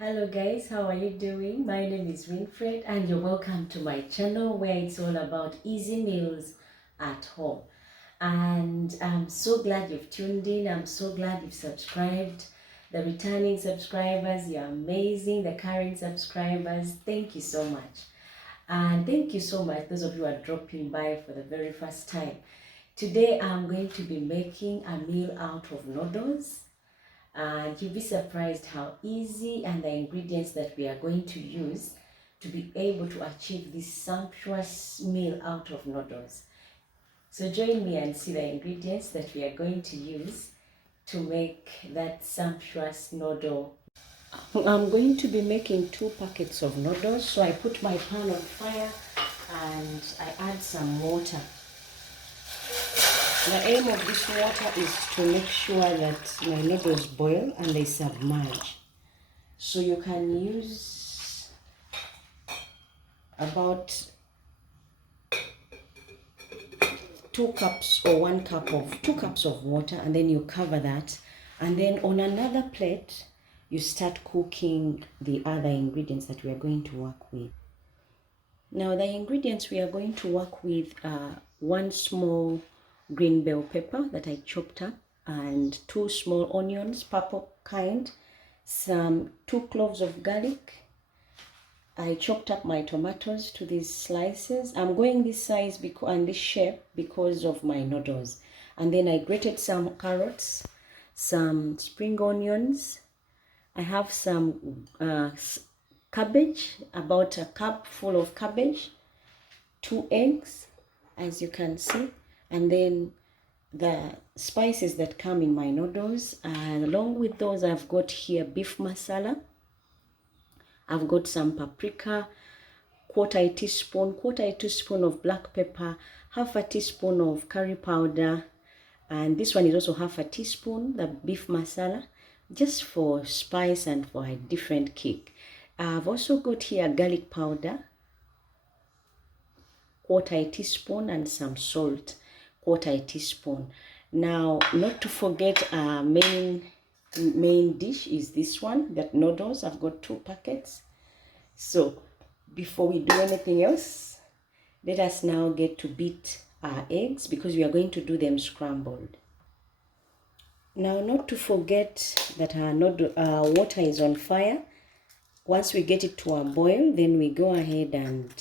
Hello guys, how are you doing? My name is Winfred and you're welcome to my channel where it's all about easy meals at home. And I'm so glad you've tuned in. I'm so glad you've subscribed. The returning subscribers, you're amazing. The current subscribers, thank you so much. And thank you so much those of you who are dropping by for the very first time. Today I'm going to be making a meal out of noodles. And you'll be surprised how easy and the ingredients that we are going to use to be able to achieve this sumptuous meal out of noodles. So join me and see the ingredients that we are going to use to make that sumptuous noodle. I'm going to be making 2 packets of noodles. So I put my pan on fire and I add some water. The aim of this water is to make sure that my noodles boil and they submerge. So you can use about 2 cups or 1 cup of 2 cups of water, and then you cover that, and then on another plate you start cooking the other ingredients that we are going to work with. Now the ingredients we are going to work with are 1 small green bell pepper that I chopped up, and 2 small onions, purple kind, some 2 cloves of garlic. I chopped up my tomatoes to these slices. I'm going this size and this shape because of my noodles. And then I grated some carrots, some spring onions. I have some cabbage, about a cup full of cabbage, 2 eggs, as you can see. And then the spices that come in my noodles, and along with those I've got here beef masala. I've got some paprika, quarter a teaspoon of black pepper, half a teaspoon of curry powder, and this one is also half a teaspoon, the beef masala, just for spice and for a different kick. I've also got here garlic powder, quarter a teaspoon, and some salt, quarter a teaspoon. Now, not to forget, our main dish is this one, that noodles. I've got 2 packets. So before we do anything else, let us now get to beat our eggs, because we are going to do them scrambled. Now, not to forget that our water is on fire. Once we get it to a boil, then we go ahead and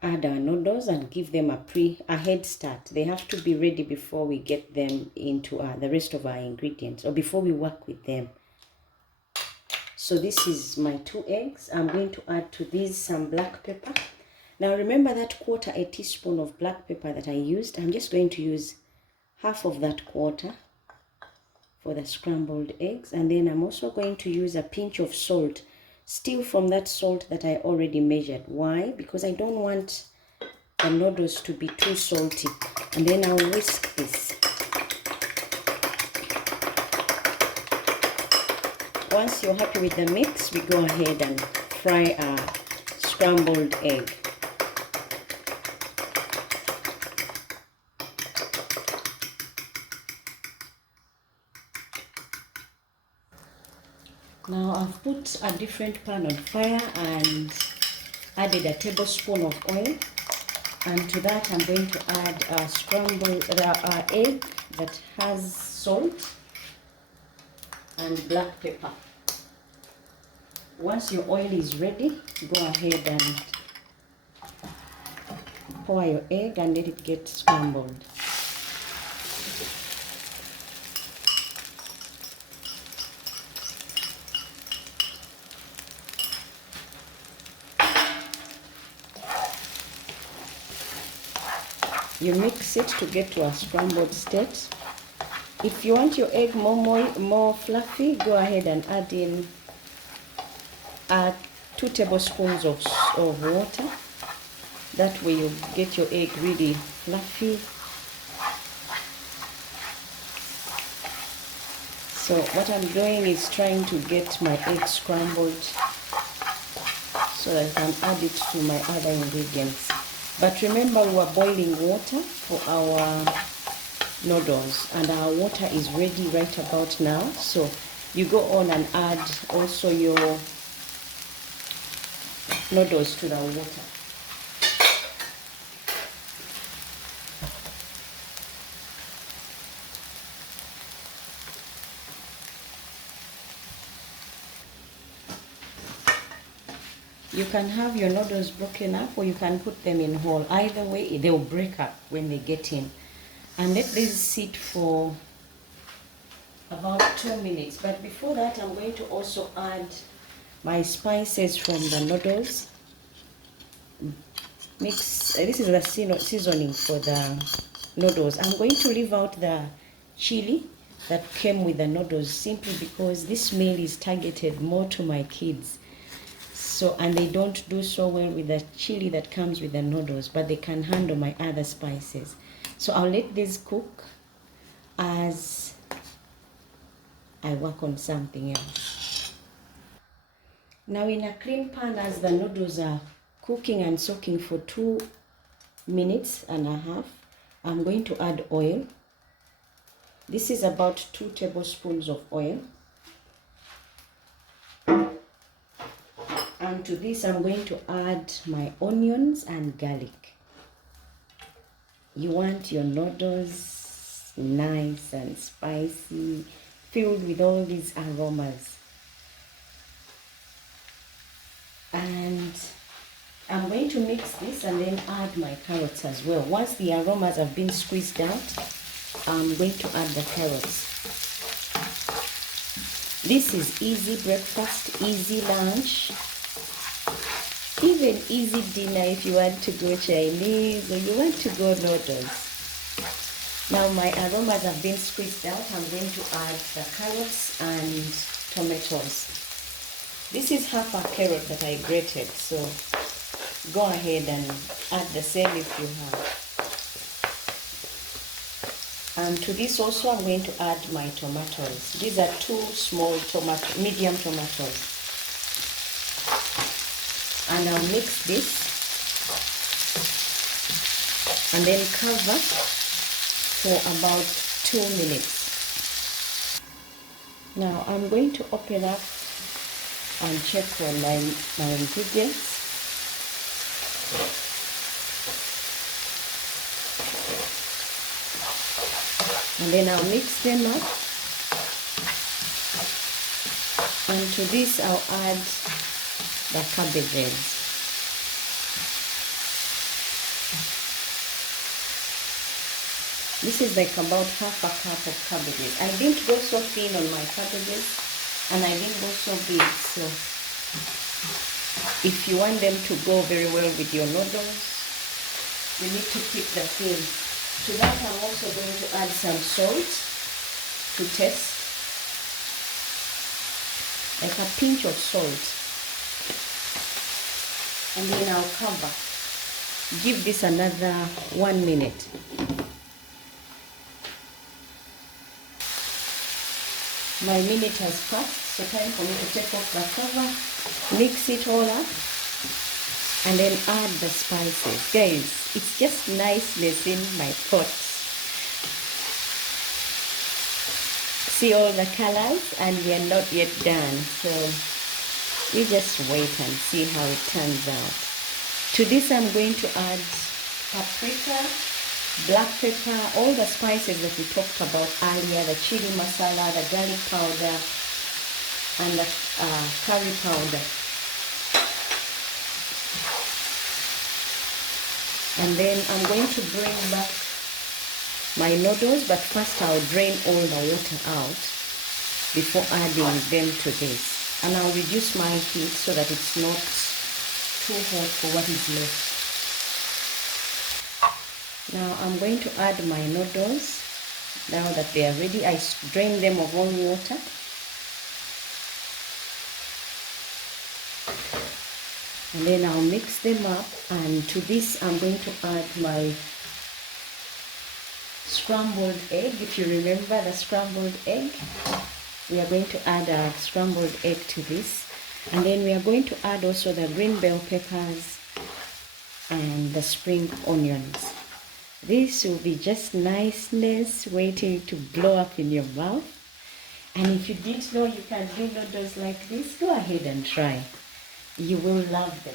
add our noodles and give them a head start. They have to be ready before we get them into the rest of our ingredients, or before we work with them. So this is my 2 eggs. I'm going to add to these some black pepper. Now remember that quarter a teaspoon of black pepper that I used. I'm just going to use half of that quarter for the scrambled eggs. And then I'm also going to use a pinch of salt, still from that salt that I already measured. Why? Because I don't want the noodles to be too salty. And then I'll whisk this. Once you're happy with the mix, we go ahead and fry our scrambled egg. Now I've put a different pan on fire and added a tablespoon of oil, and to that I'm going to add our egg that has salt and black pepper. Once your oil is ready, go ahead and pour your egg and let it get scrambled. You mix it to get to a scrambled state. If you want your egg more fluffy, go ahead and add in 2 tablespoons of water. That way you get your egg really fluffy. So what I'm doing is trying to get my egg scrambled so that I can add it to my other ingredients. But remember, we are boiling water for our noodles, and our water is ready right about now. So you go on and add also your noodles to the water. You can have your noodles broken up, or you can put them in whole. Either way, they'll break up when they get in. And let this sit for about 2 minutes. But before that, I'm going to also add my spices from the noodles. This is the seasoning for the noodles. I'm going to leave out the chili that came with the noodles, simply because this meal is targeted more to my kids. So, and they don't do so well with the chili that comes with the noodles, but they can handle my other spices. So I'll let this cook as I work on something else. Now in a clean pan, as the noodles are cooking and soaking for 2 minutes and a half, I'm going to add oil. This is about 2 tablespoons of oil. And to this, I'm going to add my onions and garlic. You want your noodles nice and spicy, filled with all these aromas. And I'm going to mix this and then add my carrots as well. Once the aromas have been squeezed out, I'm going to add the carrots. This is easy breakfast, easy lunch, even easy dinner if you want to go Chinese or you want to go noodles. Now my aromas have been squeezed out. I'm going to add the carrots and tomatoes. This is half a carrot that I grated, so go ahead and add the same if you have. And to this also, I'm going to add my tomatoes. These are 2 small medium tomatoes. And I'll mix this and then cover for about 2 minutes. Now I'm going to open up and check for my ingredients. And then I'll mix them up. And to this I'll add the cabbages. This is like about half a cup of cabbages. I didn't go so thin on my cabbages, and I didn't go so big. So if you want them to go very well with your noodles, you need to keep the thin. To that, I'm also going to add some salt to taste, like a pinch of salt. And then I'll cover. Give this another 1 minute. My minute has passed, so time for me to take off the cover, mix it all up, and then add the spices. Guys, it's just niceness in my pot. See all the colors, and we are not yet done. So you just wait and see how it turns out. To this, I'm going to add paprika, black pepper, all the spices that we talked about earlier, the chili masala, the garlic powder, and the curry powder. And then I'm going to bring back my noodles, but first I'll drain all the water out before adding them to this. And I'll reduce my heat so that it's not too hot for what is left. Now I'm going to add my noodles. Now that they are ready, I drain them of all water. And then I'll mix them up, and to this I'm going to add my scrambled egg. If you remember the scrambled egg, we are going to add a scrambled egg to this. And then we are going to add also the green bell peppers and the spring onions. This will be just niceness waiting to blow up in your mouth. And if you didn't know you can do noodles like this, go ahead and try. You will love them.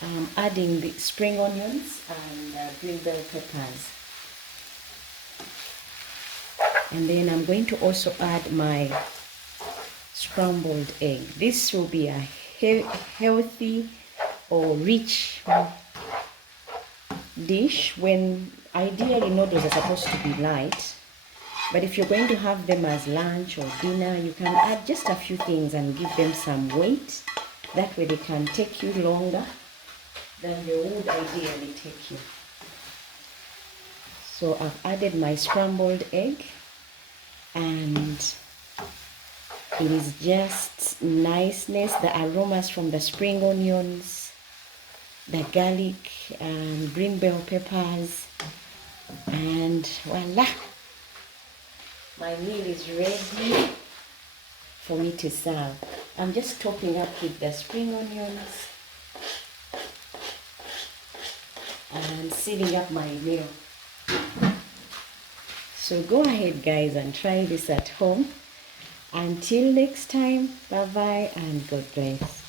I'm adding the spring onions and green bell peppers. And then I'm going to also add my scrambled egg. This will be a healthy or rich dish, when ideally noodles are supposed to be light. But if you're going to have them as lunch or dinner, you can add just a few things and give them some weight. That way they can take you longer than they would ideally take you. So I've added my scrambled egg, and it is just niceness. The aromas from the spring onions, the garlic and green bell peppers, and voila! My meal is ready for me to serve. I'm just topping up with the spring onions and sealing up my meal. So go ahead guys and try this at home. Until next time, bye bye and God bless.